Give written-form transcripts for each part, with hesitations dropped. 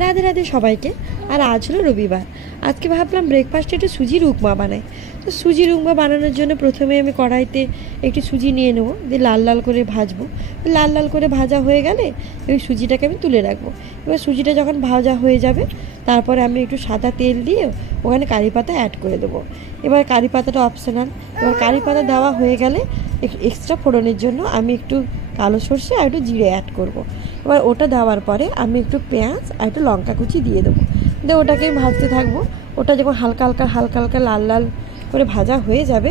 রাধে রাধে সবাইকে। আর আজ হলো রবিবার। আজকে ভাবলাম ব্রেকফাস্টে একটু সুজির উপমা বানাই। তো সুজির উপমা বানানোর জন্য প্রথমে আমি কড়াইতে একটু সুজি নিয়ে নেবো, দিয়ে লাল লাল করে ভাজবো। লাল লাল করে ভাজা হয়ে গেলে ওই সুজিটাকে আমি তুলে রাখবো। এবার সুজিটা যখন ভাজা হয়ে যাবে তারপরে আমি একটু সাদা তেল দিয়ে ওখানে কারি পাতা অ্যাড করে দেবো। এবার কারি পাতাটা অপশনাল। এবার কারি পাতা দেওয়া হয়ে গেলে এক্সট্রা ফোড়নের জন্য আমি একটু কালো সর্ষে আর একটু জিরে অ্যাড করব। এবার ওটা দেওয়ার পরে আমি একটু পেঁয়াজ আর একটু লঙ্কা কুচি দিয়ে দেবো। দিয়ে ওটাকে ভাজতে থাকবো। ওটা যখন হালকা হালকা লাল লাল করে ভাজা হয়ে যাবে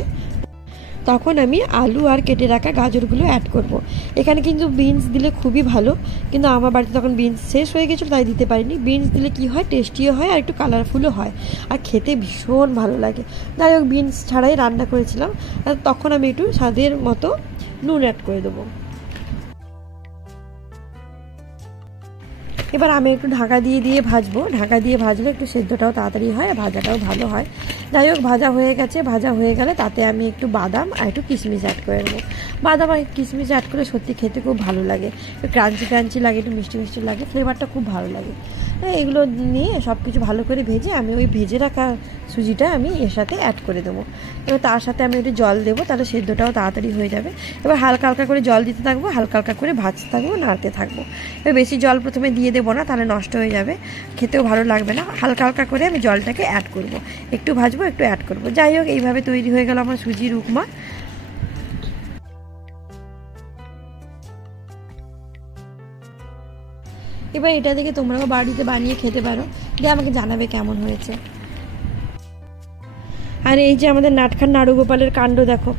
তখন আমি আলু আর কেটে রাখা গাজরগুলো অ্যাড করব। এখানে কিন্তু বিনস দিলে খুবই ভালো, কিন্তু আমার বাড়িতে তখন বিনস শেষ হয়ে গেছিলো তাই দিতে পারিনি। বিনস দিলে কি হয়, টেস্টিও হয় আর একটু কালারফুলও হয় আর খেতে ভীষণ ভালো লাগে। যাই হোক, বিনস ছাড়াই রান্না করেছিলাম। আর তখন আমি একটু স্বাদের মতো নুন অ্যাড করে দেবো। এবার আমি একটু ঢাকা দিয়ে ভাজবো। ঢাকা দিয়ে ভাজলে একটু সেদ্ধটাও তাড়াতাড়ি হয় আর ভাজাটাও ভালো হয়। যাই হোক, ভাজা হয়ে গেছে। ভাজা হয়ে গেলে তাতে আমি একটু বাদাম আর একটু কিশমিশ অ্যাড করে নেবো। বাদাম আর কিশমিশ অ্যাড করে সত্যি খেতে খুব ভালো লাগে, একটু ক্রাঞ্চি লাগে, একটু মিষ্টি লাগে, ফ্লেভারটা খুব ভালো লাগে। এগুলো নিয়ে সব কিছু ভালো করে ভেজে আমি ওই ভেজে রাখা সুজিটা আমি এর সাথে অ্যাড করে দেবো। এবার তার সাথে আমি একটু জল দেবো, তাহলে সেদ্ধটাও তাড়াতাড়ি হয়ে যাবে। এবার হালকা করে জল দিতে থাকবো, হালকা করে ভাজতে থাকবো, নাড়তে থাকবো। এবার বেশি জল প্রথমে দিয়ে দেবো না, তাহলে নষ্ট হয়ে যাবে, খেতেও ভালো লাগবে না। হালকা করে আমি জলটাকে অ্যাড করব, একটু ভাজবো, একটু অ্যাড করব। যাই হোক, এইভাবে তৈরি হয়ে গেল আমার সুজির উপমা। এবার এটা থেকে তোমরাও বাড়িতে বানিয়ে খেতে পারো, দিয়ে আমাকে জানাবে কেমন হয়েছে। আর এই যে আমাদের নাটখান নাড়ুগোপালের কাণ্ড দেখো,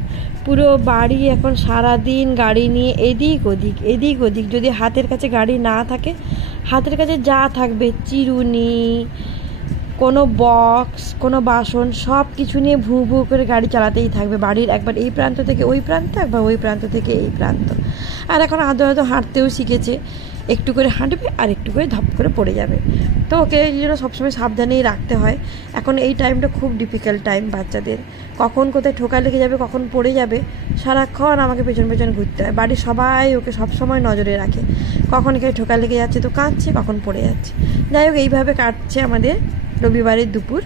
পুরো বাড়ি এখন সারাদিন গাড়ি নিয়ে এদিক ওদিক। যদি হাতের কাছে গাড়ি না থাকে, হাতের কাছে যা থাকবে, চিরুনি, কোনো বক্স, কোনো বাসন, সব কিছু নিয়ে ভু করে গাড়ি চালাতেই থাকবে। বাড়ির একবার এই প্রান্ত থেকে ওই প্রান্ত, একবার ওই প্রান্ত থেকে এই প্রান্ত। আর এখন আদৌ হাঁটতেও শিখেছে, একটু করে হাঁটবে আর একটু করে ধপ করে পড়ে যাবে। তো ওকে এই জন্য সবসময় সাবধানেই রাখতে হয়। এখন এই টাইমটা খুব ডিফিকাল্ট টাইম বাচ্চাদের, কখন কোথায় ঠোকা লেগে যাবে, কখন পড়ে যাবে, সারাক্ষণ আমাকে পেছন ঘুরতে হয়। বাড়ির সবাই ওকে সবসময় নজরে রাখে, কখন এখানে ঠোকা লেগে যাচ্ছে তো কাঁদছে, কখন পড়ে যাচ্ছে। যাই হোক, এইভাবে কাটছে আমাদের রবিবারের দুপুর।